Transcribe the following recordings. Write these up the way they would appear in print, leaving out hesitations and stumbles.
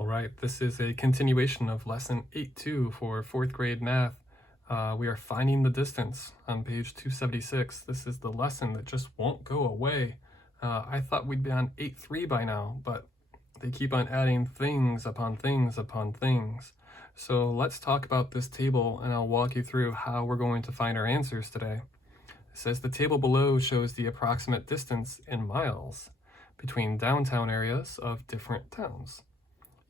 All right, this is a continuation of lesson 8.2 for 4th grade math. We are finding the distance on page 276. This is the lesson that just won't go away. I thought we'd be on 8.3 by now, but they keep on adding things upon things upon things. So let's talk about this table and I'll walk you through how we're going to find our answers today. It says the table below shows the approximate distance in miles between downtown areas of different towns.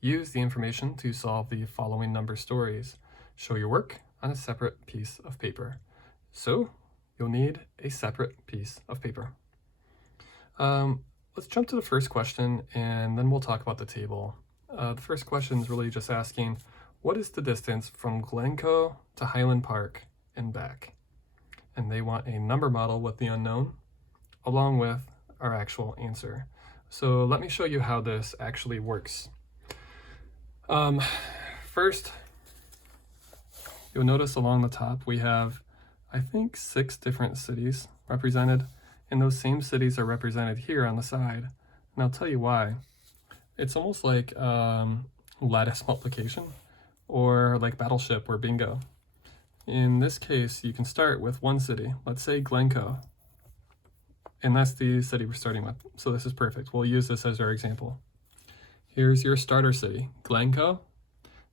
Use the information to solve the following number stories. Show your work on a separate piece of paper. So you'll need a separate piece of paper. Let's jump to the first question and then we'll talk about the table. The first question is really just asking, what is the distance from Glencoe to Highland Park and back? And they want a number model with the unknown along with our actual answer. So let me show you how this actually works. First, you'll notice along the top we have, I think, 6 different cities represented, and those same cities are represented here on the side, and I'll tell you why. It's almost like lattice multiplication or like Battleship or Bingo. In this case, you can start with one city, let's say Glencoe, and that's the city we're starting with, so this is perfect. We'll use this as our example. Here's your starter city, Glencoe.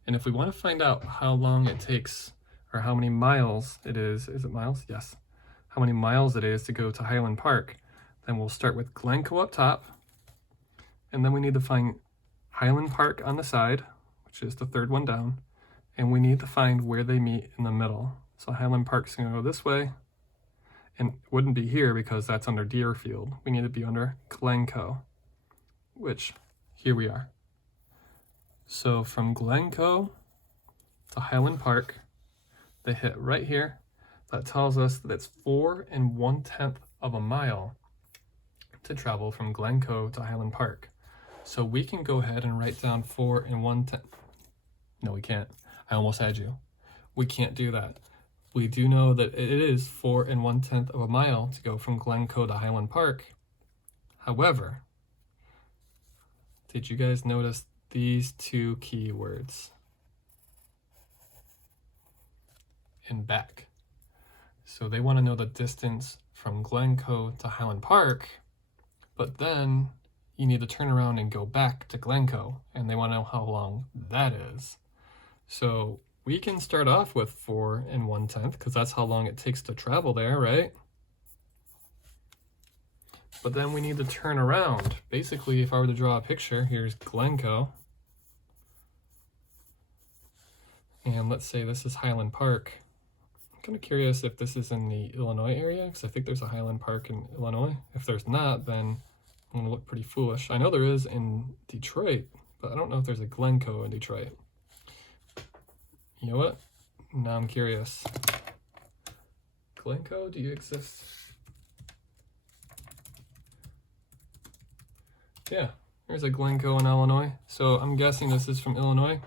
And if we want to find out how long it takes or how many miles it is it miles? Yes. How many miles it is to go to Highland Park, then we'll start with Glencoe up top. And then we need to find Highland Park on the side, which is the third one down. And we need to find where they meet in the middle. So Highland Park's going to go this way. And it wouldn't be here because that's under Deerfield. We need to be under Glencoe, which here we are. So from Glencoe to Highland Park, they hit right here. That tells us that it's 4 1/10 of a mile to travel from Glencoe to Highland Park. So we can go ahead and write down 4 1/10. No, we can't. I almost had you. We can't do that. We do know that it is 4 1/10 of a mile to go from Glencoe to Highland Park. However, did you guys notice these 2 keywords? And back. So they want to know the distance from Glencoe to Highland Park, but then you need to turn around and go back to Glencoe, and they want to know how long that is. So we can start off with 4 1/10 because that's how long it takes to travel there, right? But then we need to turn around. Basically, if I were to draw a picture, here's Glencoe. And let's say this is Highland Park. I'm kind of curious if this is in the Illinois area, because I think there's a Highland Park in Illinois. If there's not, then I'm going to look pretty foolish. I know there is in Detroit, but I don't know if there's a Glencoe in Detroit. You know what? Now I'm curious. Glencoe, do you exist? Yeah, there's a Glencoe in Illinois. So I'm guessing this is from Illinois.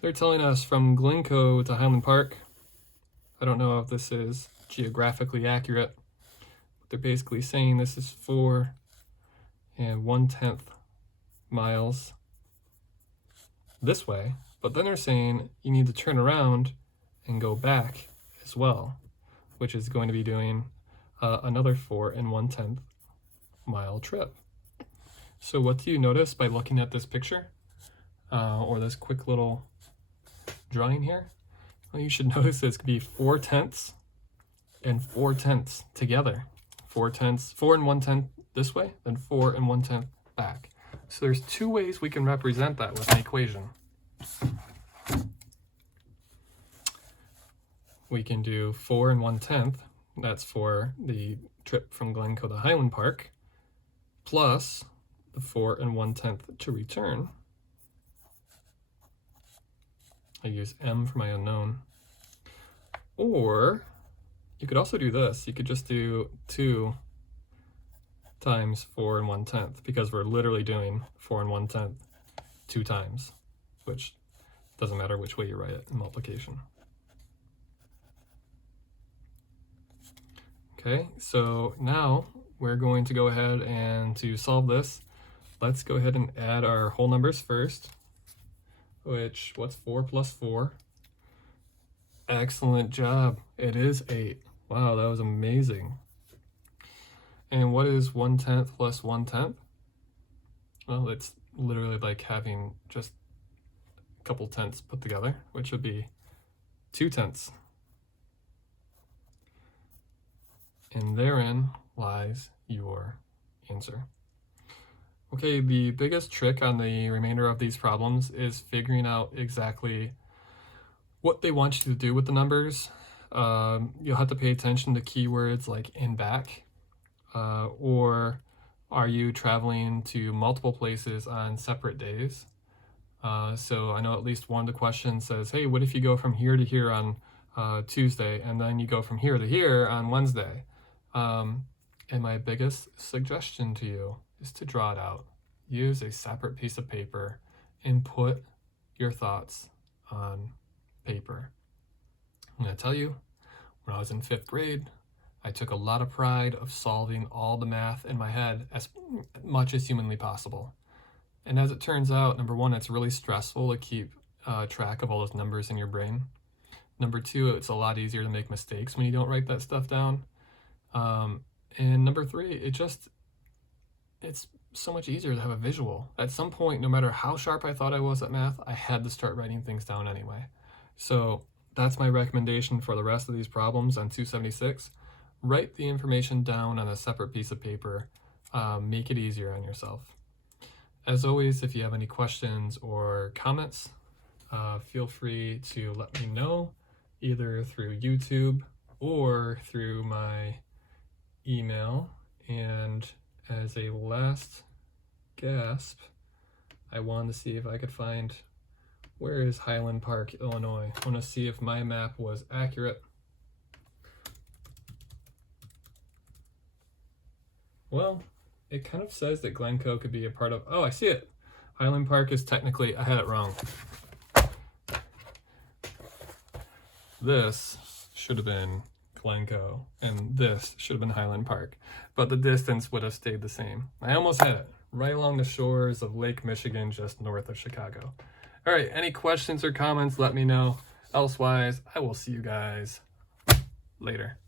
They're telling us from Glencoe to Highland Park. I don't know if this is geographically accurate, but they're basically saying this is 4 1/10 miles this way. But then they're saying you need to turn around and go back as well, which is going to be doing another 4 1/10 mile trip. So what do you notice by looking at this picture or this quick little drawing here? Well, you should notice it's going to be 4/10 and 4/10 together. 4 1/10 this way, then 4 1/10 back. So there's 2 ways we can represent that with an equation. We can do 4 1/10, that's for the trip from Glencoe to Highland Park, plus the 4 1/10 to return. I use M for my unknown. Or you could also do this. You could just do 2 times 4 1/10 because we're literally doing 4 1/10 2 times, which doesn't matter which way you write it in multiplication. Okay, so now we're going to go ahead and to solve this, let's go ahead and add our whole numbers first. which, what's 4 plus 4? Excellent job. It is 8. Wow, that was amazing. And what is 1/10 plus 1/10? Well, it's literally like having just a couple tenths put together, which would be 2/10. And therein lies your answer. Okay, the biggest trick on the remainder of these problems is figuring out exactly what they want you to do with the numbers. You'll have to pay attention to keywords like in back, or are you traveling to multiple places on separate days? So I know at least one of the questions says, hey, what if you go from here to here on Tuesday, and then you go from here to here on Wednesday? And my biggest suggestion to you is to draw it out. Use a separate piece of paper and put your thoughts on paper. I'm going to tell you, when I was in 5th grade, I took a lot of pride of solving all the math in my head as much as humanly possible. And as it turns out, number one, it's really stressful to keep track of all those numbers in your brain. Number two, it's a lot easier to make mistakes when you don't write that stuff down. And number three, it's so much easier to have a visual. At some point, no matter how sharp I thought I was at math, I had to start writing things down anyway. So that's my recommendation for the rest of these problems on 276. Write the information down on a separate piece of paper. Make it easier on yourself. As always, if you have any questions or comments, feel free to let me know either through YouTube or through my email. And as a last gasp, I wanted to see if I could find, where is Highland Park, Illinois? I want to see if my map was accurate. Well, it kind of says that Glencoe could be a part of, oh, I see it. Highland Park is technically, I had it wrong. This should have been Glencoe, and this should have been Highland Park, but the distance would have stayed the same. I almost had it, right along the shores of Lake Michigan, just north of Chicago. All right, any questions or comments, let me know. Elsewise, I will see you guys later.